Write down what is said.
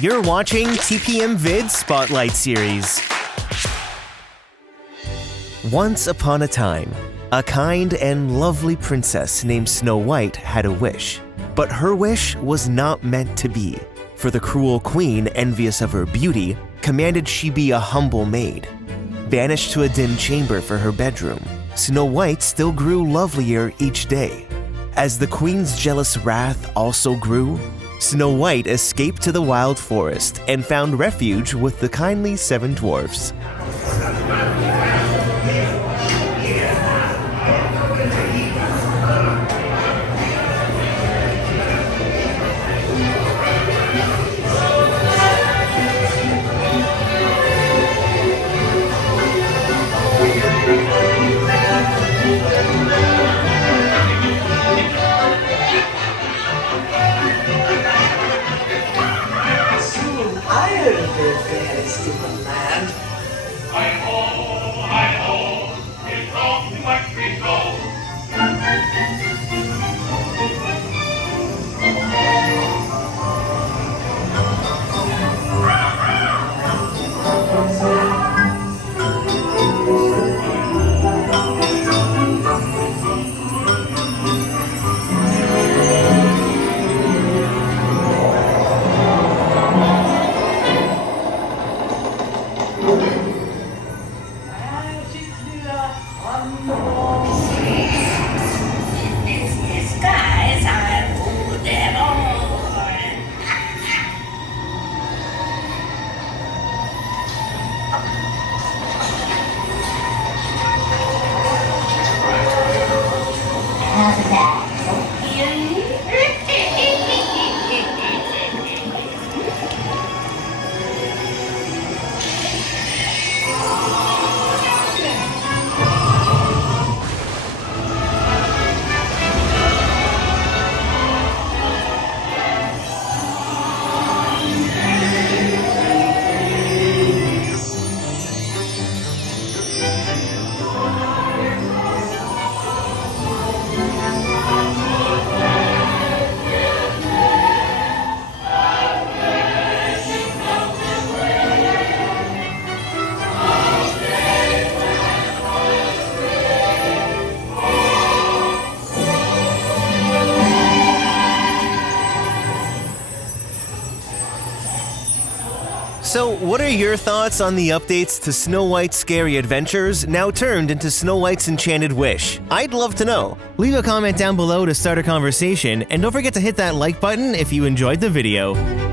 You're watching TPM Vid Spotlight Series. Once upon a time, a kind and lovely princess named Snow White had a wish. But her wish was not meant to be, for the cruel queen, envious of her beauty, commanded she be a humble maid. Banished to a dim chamber for her bedroom, Snow White still grew lovelier each day. As the queen's jealous wrath also grew, Snow White escaped to the wild forest and found refuge with the kindly 7 dwarfs. So, what are your thoughts on the updates to Snow White's Scary Adventures, now turned into Snow White's Enchanted Wish? I'd love to know. Leave a comment down below to start a conversation, and don't forget to hit that like button if you enjoyed the video.